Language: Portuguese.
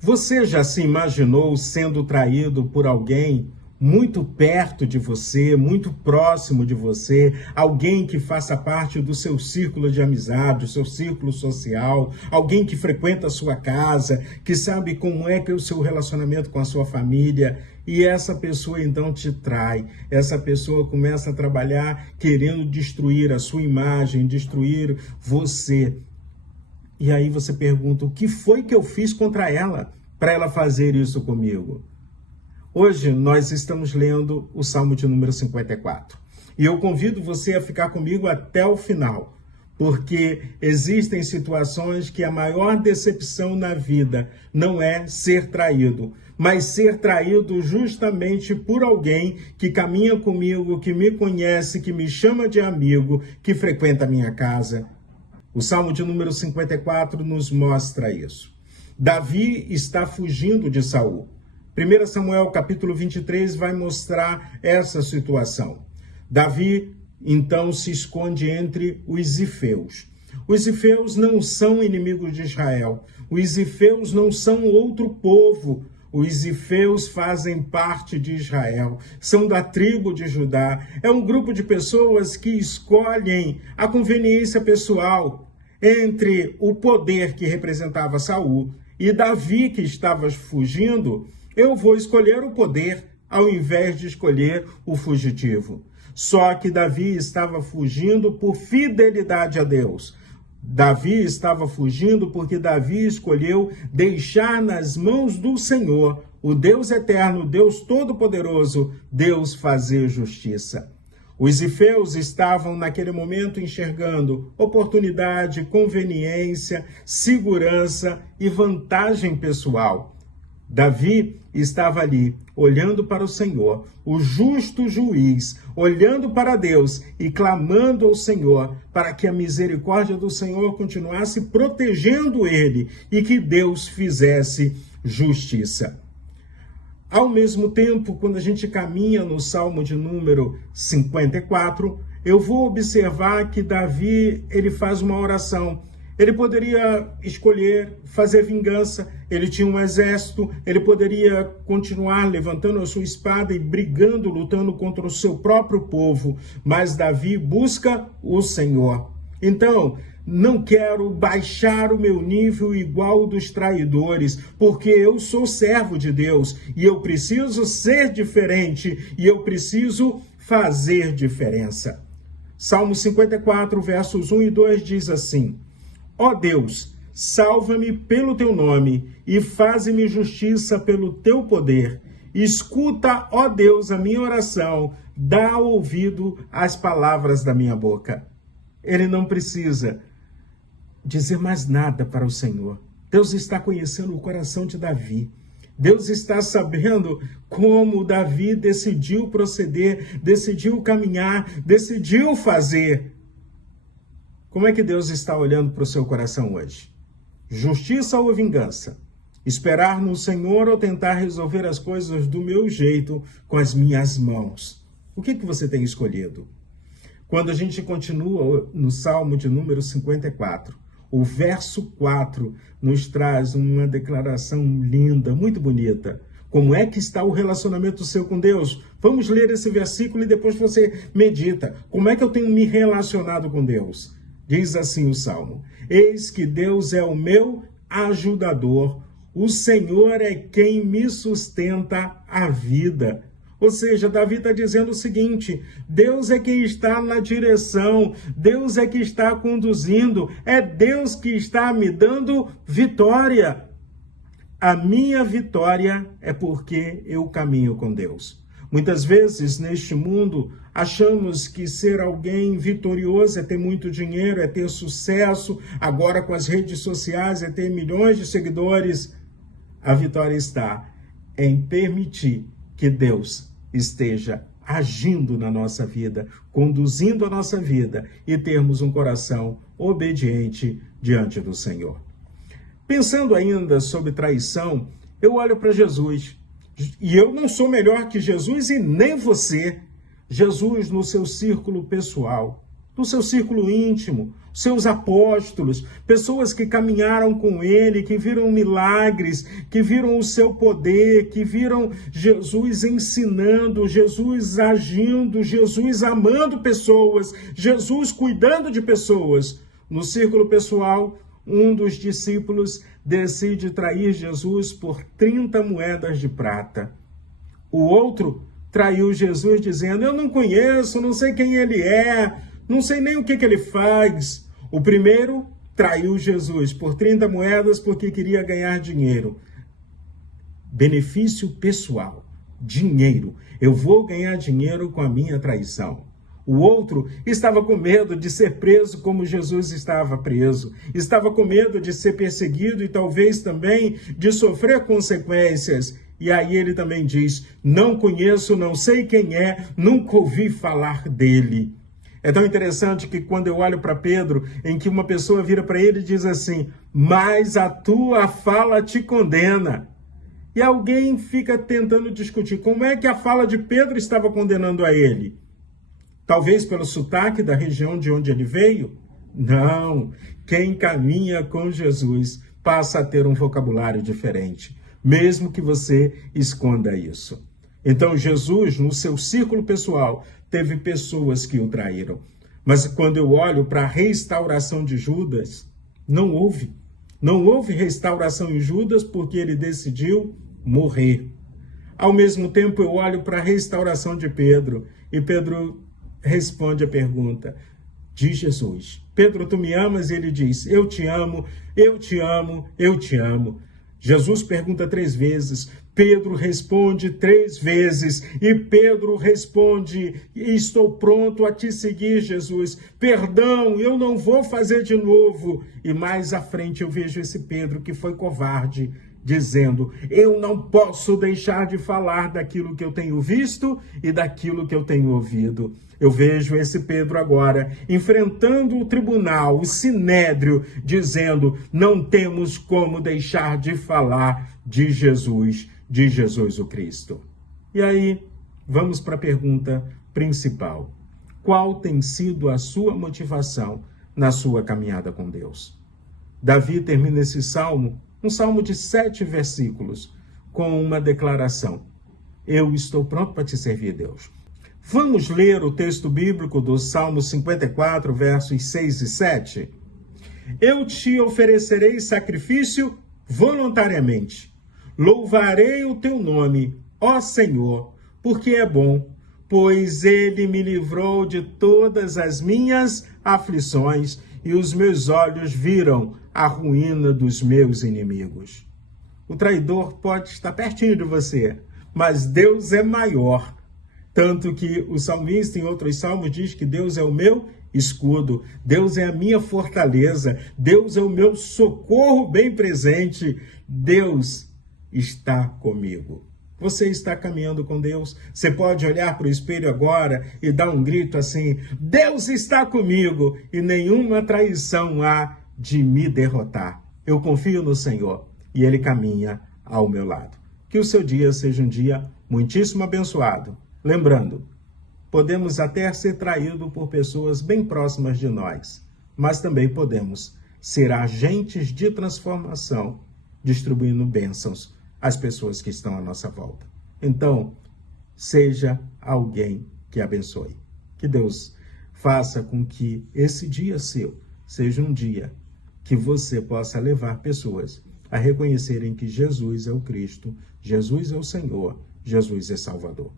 Você já se imaginou sendo traído por alguém muito perto de você, muito próximo de você, alguém que faça parte do seu círculo de amizade, do seu círculo social, alguém que frequenta a sua casa, que sabe como é que é o seu relacionamento com a sua família, e essa pessoa então te trai, essa pessoa começa a trabalhar querendo destruir a sua imagem, destruir você. E aí você pergunta, o que foi que eu fiz contra ela para ela fazer isso comigo? Hoje nós estamos lendo o Salmo de número 54. E eu convido você a ficar comigo até o final, porque existem situações que a maior decepção na vida não é ser traído, mas ser traído justamente por alguém que caminha comigo, que me conhece, que me chama de amigo, que frequenta a minha casa. O Salmo de número 54 nos mostra isso. Davi está fugindo de Saul. 1 Samuel capítulo 23 vai mostrar essa situação. Davi, então, se esconde entre os zifeus. Os zifeus não são inimigos de Israel. Os zifeus não são outro povo. Os zifeus fazem parte de Israel, são da tribo de Judá. É um grupo de pessoas que escolhem a conveniência pessoal entre o poder que representava Saul e Davi, que estava fugindo. Eu vou escolher o poder ao invés de escolher o fugitivo. Só que Davi estava fugindo por fidelidade a Deus. Davi estava fugindo porque Davi escolheu deixar nas mãos do Senhor, o Deus eterno, Deus todo-poderoso, Deus fazer justiça. Os zifeus estavam naquele momento enxergando oportunidade, conveniência, segurança e vantagem pessoal. Davi estava ali, olhando para o Senhor, o justo juiz, olhando para Deus e clamando ao Senhor para que a misericórdia do Senhor continuasse protegendo ele e que Deus fizesse justiça. Ao mesmo tempo, quando a gente caminha no Salmo de número 54, eu vou observar que Davi, ele faz uma oração. Ele poderia escolher fazer vingança, ele tinha um exército, ele poderia continuar levantando a sua espada e brigando, lutando contra o seu próprio povo, mas Davi busca o Senhor. Então, não quero baixar o meu nível igual ao dos traidores, porque eu sou servo de Deus e eu preciso ser diferente e eu preciso fazer diferença. Salmo 54, versos 1 e 2 diz assim: Ó Deus, salva-me pelo teu nome e faze-me justiça pelo teu poder. Escuta, ó Deus, a minha oração, dá ouvido às palavras da minha boca. Ele não precisa dizer mais nada para o Senhor. Deus está conhecendo o coração de Davi. Deus está sabendo como Davi decidiu proceder, decidiu caminhar, decidiu fazer. Como é que Deus está olhando para o seu coração hoje? Justiça ou vingança? Esperar no Senhor ou tentar resolver as coisas do meu jeito, com as minhas mãos? O que você tem escolhido? Quando a gente continua no Salmo de número 54, o verso 4 nos traz uma declaração linda, muito bonita. Como é que está o relacionamento seu com Deus? Vamos ler esse versículo e depois você medita. Como é que eu tenho me relacionado com Deus? Diz assim o Salmo: Eis que Deus é o meu ajudador, o Senhor é quem me sustenta a vida. Ou seja, Davi está dizendo o seguinte: Deus é quem está na direção, Deus é que está conduzindo, é Deus que está me dando vitória. A minha vitória é porque eu caminho com Deus. Muitas vezes, neste mundo, achamos que ser alguém vitorioso é ter muito dinheiro, é ter sucesso, agora com as redes sociais é ter milhões de seguidores. A vitória está em permitir que Deus esteja agindo na nossa vida, conduzindo a nossa vida e termos um coração obediente diante do Senhor. Pensando ainda sobre traição, eu olho para Jesus. E eu não sou melhor que Jesus e nem você. Jesus no seu círculo pessoal, no seu círculo íntimo, seus apóstolos, pessoas que caminharam com ele, que viram milagres, que viram o seu poder, que viram Jesus ensinando, Jesus agindo, Jesus amando pessoas, Jesus cuidando de pessoas. No círculo pessoal, um dos discípulos decide trair Jesus por 30 moedas de prata. O outro traiu Jesus dizendo: eu não conheço, não sei quem ele é, não sei nem o que ele faz. O primeiro traiu Jesus por 30 moedas porque queria ganhar dinheiro. Benefício pessoal, dinheiro. Eu vou ganhar dinheiro com a minha traição. O outro estava com medo de ser preso como Jesus estava preso. Estava com medo de ser perseguido e talvez também de sofrer consequências. E aí ele também diz: não conheço, não sei quem é, nunca ouvi falar dele. É tão interessante que quando eu olho para Pedro, em que uma pessoa vira para ele e diz assim: mas a tua fala te condena. E alguém fica tentando discutir como é que a fala de Pedro estava condenando a ele. Talvez pelo sotaque da região de onde ele veio? Não. Quem caminha com Jesus passa a ter um vocabulário diferente, mesmo que você esconda isso. Então Jesus, no seu círculo pessoal, teve pessoas que o traíram. Mas quando eu olho para a restauração de Judas, não houve. Não houve restauração em Judas porque ele decidiu morrer. Ao mesmo tempo, eu olho para a restauração de Pedro e Pedro responde a pergunta de Jesus. Pedro, tu me amas? E ele diz: eu te amo, eu te amo, eu te amo. Jesus pergunta 3 vezes, Pedro responde 3 vezes, e Pedro responde: estou pronto a te seguir, Jesus. Perdão, eu não vou fazer de novo. E mais à frente eu vejo esse Pedro que foi covarde, dizendo: eu não posso deixar de falar daquilo que eu tenho visto e daquilo que eu tenho ouvido. Eu vejo esse Pedro agora enfrentando o tribunal, o sinédrio, dizendo: não temos como deixar de falar de Jesus o Cristo. E aí, vamos para a pergunta principal. Qual tem sido a sua motivação na sua caminhada com Deus? Davi termina esse salmo, um salmo de 7 versículos, com uma declaração: eu estou pronto para te servir, Deus. Vamos ler o texto bíblico do Salmo 54, versos 6 e 7? Eu te oferecerei sacrifício voluntariamente. Louvarei o teu nome, ó Senhor, porque é bom, pois ele me livrou de todas as minhas aflições e os meus olhos viram a ruína dos meus inimigos. O traidor pode estar pertinho de você, mas Deus é maior. Tanto que o salmista, em outros salmos, diz que Deus é o meu escudo, Deus é a minha fortaleza, Deus é o meu socorro bem presente, Deus está comigo. Você está caminhando com Deus? Você pode olhar para o espelho agora e dar um grito assim: Deus está comigo e nenhuma traição há de me derrotar. Eu confio no Senhor e Ele caminha ao meu lado. Que o seu dia seja um dia muitíssimo abençoado. Lembrando, podemos até ser traídos por pessoas bem próximas de nós, mas também podemos ser agentes de transformação, distribuindo bênçãos às pessoas que estão à nossa volta. Então, seja alguém que abençoe. Que Deus faça com que esse dia seu seja um dia que você possa levar pessoas a reconhecerem que Jesus é o Cristo, Jesus é o Senhor, Jesus é Salvador.